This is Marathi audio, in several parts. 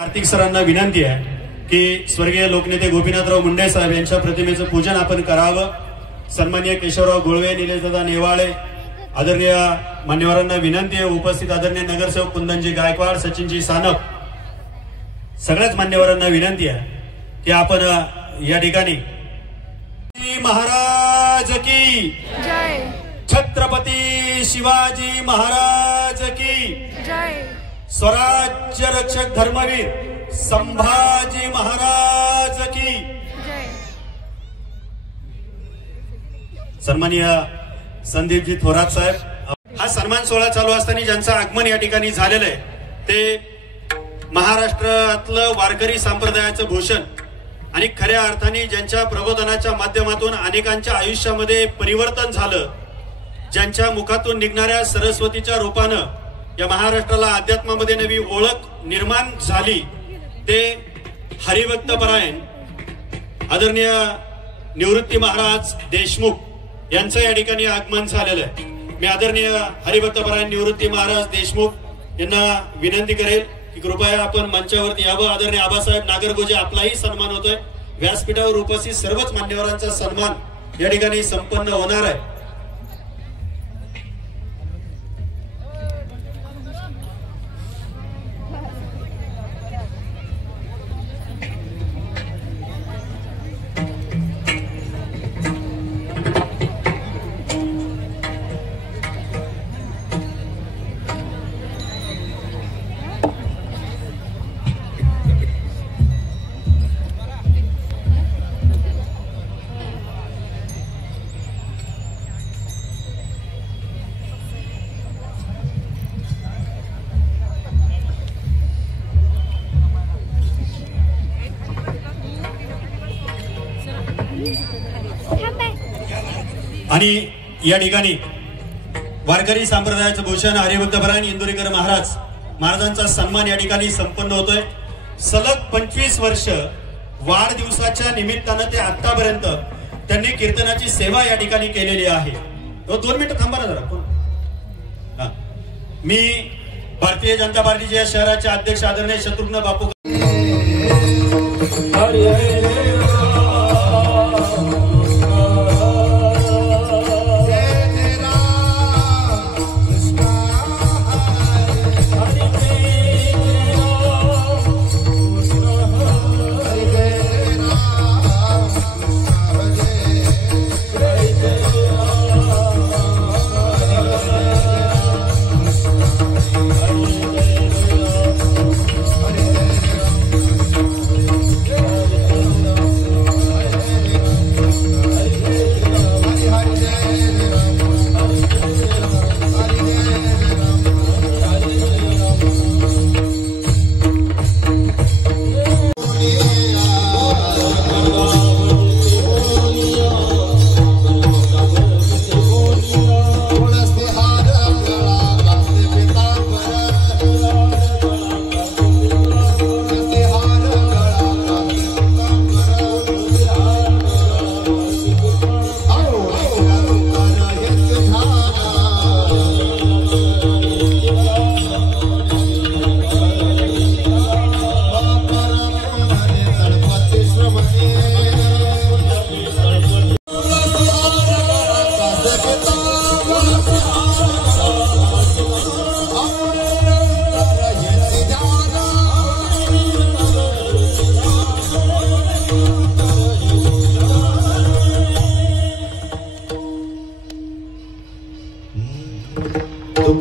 कार्तिक सरांना विनंती आहे की स्वर्गीय लोकनेते गोपीनाथराव मुंडे साहेब यांच्या प्रतिमेचं पूजन आपण करावं। सन्माननीय केशवराव गोळवे, निलेशदादा नेवाळे आदरणीय मान्यवरांना विनंती आहे, उपस्थित आदरणीय नगरसेवक कुंदनजी गायकवाड, सचिनजी सानप, सगळ्याच मान्यवरांना विनंती आहे की आपण या ठिकाणी महाराज की जय, छत्रपती शिवाजी महाराज की जय, स्वराज्य रक्षक धर्मवीर संभाजी महाराज की जय। सन्माननीय संदीपजी थोरात साहेब, हा सन्मान सोहळा चालू असताना ज्यांचं आगमन या ठिकाणी झालेलं आहे ते महाराष्ट्रातलं वारकरी संप्रदायाचं भूषण आणि खऱ्या अर्थाने ज्यांच्या प्रबोधनाच्या माध्यमातून अनेकांच्या आयुष्यामध्ये परिवर्तन झालं, ज्यांच्या मुखातून निघणाऱ्या सरस्वतीच्या रूपानं या महाराष्ट्राला अध्यात्मामध्ये नवी ओळख निर्माण झाली, ते हरिभक्तपरायण आदरणीय निवृत्ती महाराज देशमुख यांचं या ठिकाणी आगमन झालेलं आहे। मी आदरणीय हरिभक्तपरायण निवृत्ती महाराज देशमुख यांना विनंती करेल की कृपया आपण मंचावरती यावं। आदरणीय आबासाहेब नागरगोजे, आपलाही सन्मान होतोय, व्यासपीठावर उपस्थित सर्वच मान्यवरांचा सन्मान या ठिकाणी संपन्न होणार आहे। आणि या ठिकाणी वारकरी संप्रदायाचं भूषण हरिभक्तपरायण इंदुरीकर महाराजांचा सन्मान या ठिकाणी संपन्न होतोय। सलग 25 वर्ष वाढदिवसाच्या निमित्तानं ते आतापर्यंत त्यांनी कीर्तनाची सेवा या ठिकाणी केलेली आहे। 2 मिनिटं थांबा ना जरा। मी भारतीय जनता पार्टीच्या या शहराचे अध्यक्ष आदरणीय शत्रुघ्न बापू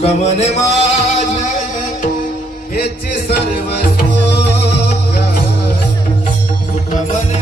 कमने माझ्या हेची सर्व कमने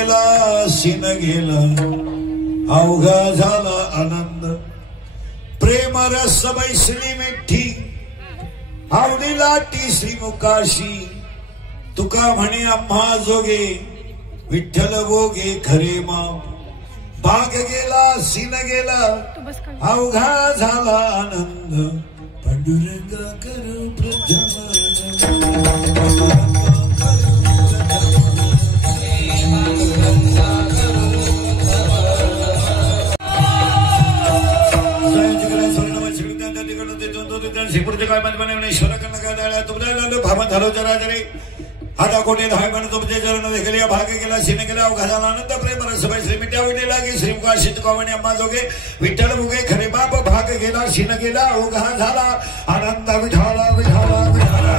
गेला सीन गेला अवघा झाला आनंद प्रेम रस बैसली मिठी आवडीला टी श्रीमुखाशी तुका म्हणे आम्हा जोगे विठ्ठल भोगे खरे माप भाग गेला सीन गेला अवघा झाला आनंद पांडुरंग करू प्रजमन आता कोणी धाय म्हण तुमचे चरण देखील भाग गेला सीन गेला अवघा झाला आनंद प्रेम रसबाई श्री मिठ्या वडे लागे श्रीमुखा शितकावणे अम्मा जोगे विठ्ठल भोगे खरे बाप भाग गेला सीन गेला अवघा झाला आनंद विठाला विठाला विठाला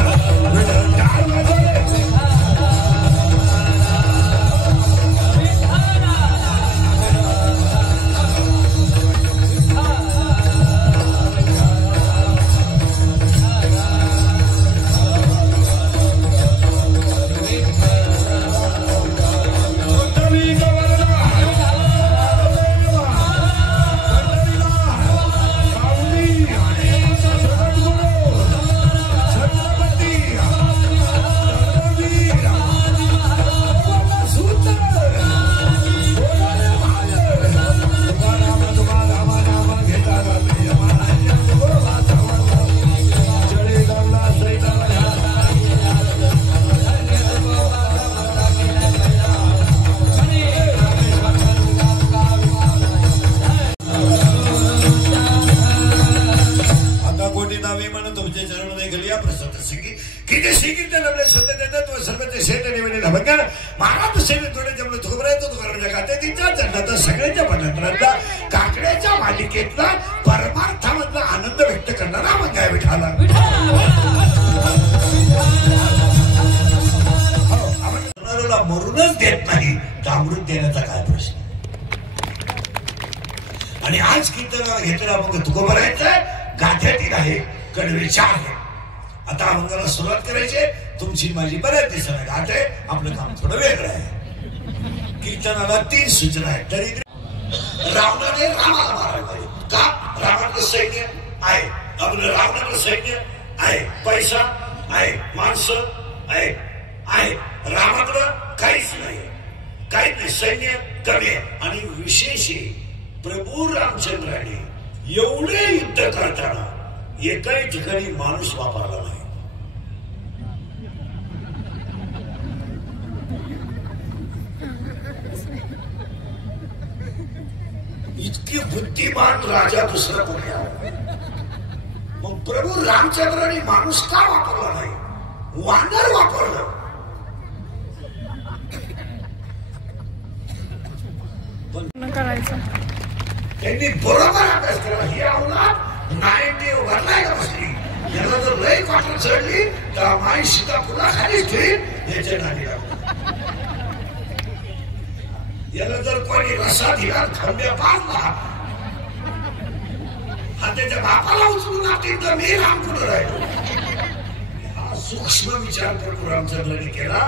सगळ्याच्या पटातला काकड्याच्या मालिकेतला परमार्थामधला आनंद व्यक्त करणारा मग काय विठाला मरूनच देत नाही तर अमृत देण्याचा काय प्रश्न आणि आज कीर्तनाला घेतला मग तुका बरायचंय गाठ्यातील आहे कडवीच्या आहे आता अभंगाला सुरुवात करायची तुमची माझी बऱ्याच दिवसाला गाठ आहे आपलं काम थोडं वेगळं आहे कीर्तनाला 3 सूचना आहेत तरी रावणाने रामाला मारायला पाहिजे का रावणाकडे सैन्य आहे आपलं रावणाकडे सैन्य आहे पैसा आहे माणसं आहे रामाकडं काहीच नाही काहीच नाही सैन्य कमी आहे आणि विशेष प्रभू रामचंद्राने एवढे युद्ध करताना एकाही ठिकाणी माणूस वापरला नाही इतकी बुद्धिमान राजा दुसरा कोणी आहे मग प्रभू रामचंद्राने माणूस का वापरला नाही वानर वापरलं त्यांनी बरोबर अभ्यास केला ही अवलाद नाईने वरलाय का बसली याला जर लई काठून चढली तर माई सीता पुन्हा खालीच ठेवील याच्या नादी याला जर कोणी रसा दिला खंब्या बांधला हा त्याच्या बापाला उचलून आपली तर मी राम कुठं राहिलो हा सूक्ष्म विचार प्रभू रामचंद्राने केला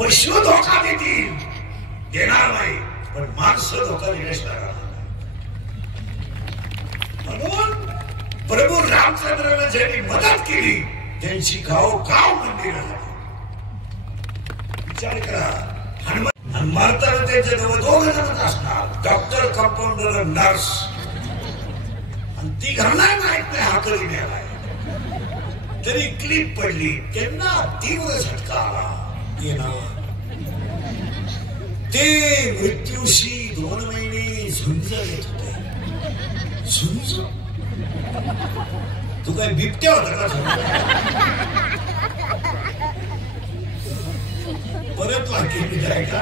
पशु धोका देतील देणार नाही पण माणसं धोका देण्यास लागणार म्हणून प्रभू रामचंद्राने ज्यांनी मदत केली त्यांची गाव मंदिर विचार करा आणि मारताना त्यांचे दोघ जणच असणार डॉक्टर कंपाऊंडर नर्स आणि ती घरणार माहित नाही हाकली मिळालाय तरी क्लिप पडली त्यांना तीव्र झटका आला ते मृत्यूशी 2 महिने झुंज येत होते झुंज तू काय बिबट्या होता का परत वाक्य विचाराय का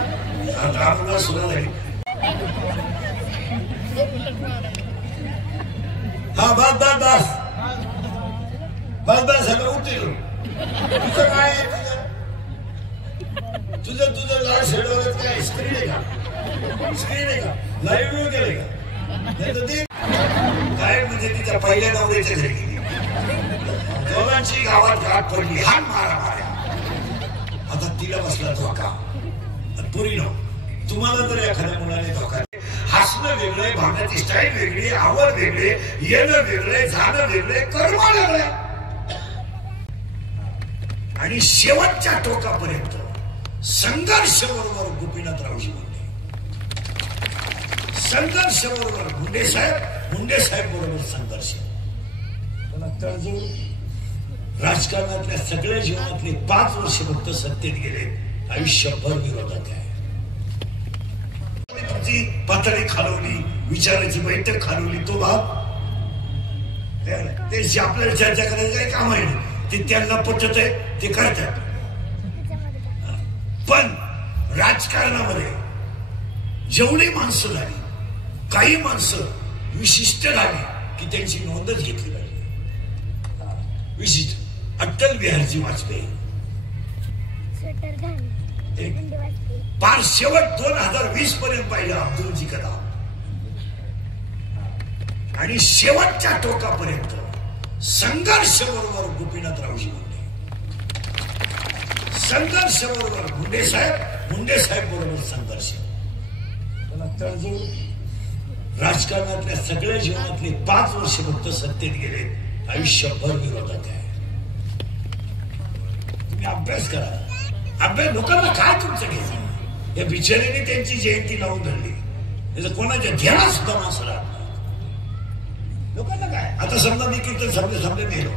आता आपला सुरू झाली हा बस झालं उठेल तुझं काय तुझं लाल शेडवरच काय स्क्रीन आहे का लाईव्ह व्ह्यू केलंय का नाही तर ते काय म्हणजे तिच्या पहिल्या नवऱ्याच्या घरी गेली दोघांची गावात गाठ पडली हात मारा आता तिला बसला धोका पुरीनो तुम्हाला तर एखाद्या मुलाने धोका हसणं वेगळे, भावण्याची स्टाईल वेगळी, आवड वेगळे, येणं वेगळे, जाणं वेगळे, कर्म वेगळे. आणि शेवटच्या टोकापर्यंत संघर्ष बरोबर गोपीनाथरावजी मुंडे, संघर्ष बरोबर मुंडे साहेब बरोबर संघर्ष. तडजोड राजकारणातल्या सगळ्या जीवनातले 5 वर्ष फक्त सत्तेत गेले, आयुष्यभर विरोधात आहे. तुमची पातळी खालवली, विचाराची बैठक खालवली, तो भाग ते आपल्याला चर्चा करायचं काही काम आहे, ते त्यांना पटत आहे ते करतात. पण राजकारणामध्ये जेवढी माणसं झाली, काही माणसं विशिष्ट झाली की त्यांची नोंदच घेतली पाहिजे. विशिष्ट अटल बिहारी वाजपेयी पार शेवट 2020 पर्यंत पाहिलं अब्दुलजी कलाम. आणि शेवटच्या टोकापर्यंत संघर्ष बरोबर गोपीनाथरावजी मुंडे, संघर्ष बरोबर मुंडे साहेब बरोबर संघर्ष. तडजोड राजकारणातल्या सगळ्या जीवनातले 5 वर्ष फक्त सत्तेत गेले, आयुष्यभर विरोधात आहे. तुम्ही अभ्यास करा. अभ्यास लोकांना काय तुमचं घ्यायचं? या बिचाऱ्याने त्यांची जयंती लावून धरली, त्याचं कोणाच्या ध्यानात सुद्धा माणसं राहत नाही. लोकांना काय, आता समजा मी कीर्तन समजे मेलो,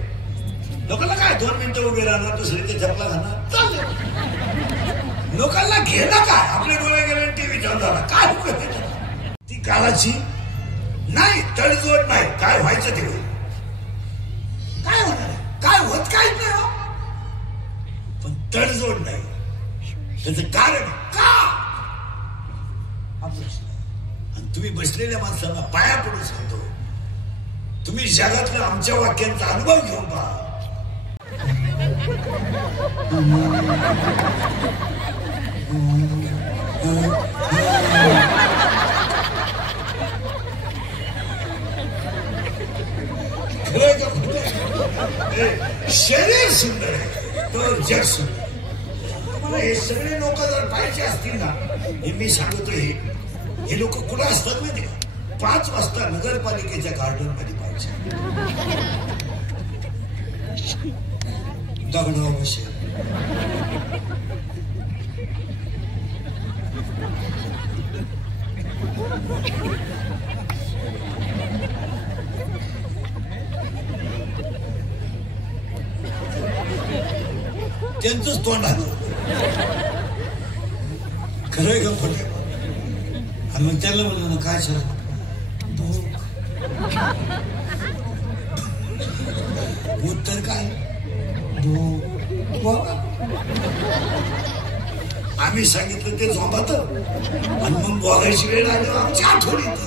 लोकांना काय 2 मिनिटं उभे राहणार, दुसरीचे चपला घालणार, चालले. लोकांना घेणं काय? आपले डोळे गेले टीव्ही चालू झाला, काय ती काळाची नाही, तडजोड नाही. काय व्हायचं ते होईल, काय होणार, काय होत काहीच नाही हो. पण तडजोड नाही. त्याचं कारण का? आणि तुम्ही बसलेल्या माणसांना पाया पडून सांगतो, तुम्ही जगातल्या आमच्या वाक्यांचा अनुभव घेऊन पहा. शरीर सुंदर आहे तर जग सुंदर. तुम्हाला हे सगळे लोक जर पाहिजे असतील ना, हे मी सांगतोय, हे लोक कुठं असतात माहिती का? 5 वाजता नगरपालिकेच्या गार्डन मध्ये पाहिजे. दगडावर बसेल, त्यांचंच तोंड आलं. खरंय का खोटं? आणि मग त्याला म्हणलं ना, काय सर उत्तर काय? आम्ही सांगितलं ते झोपात, आणि मग बघायची वेळ आली आमच्या आठवणीत.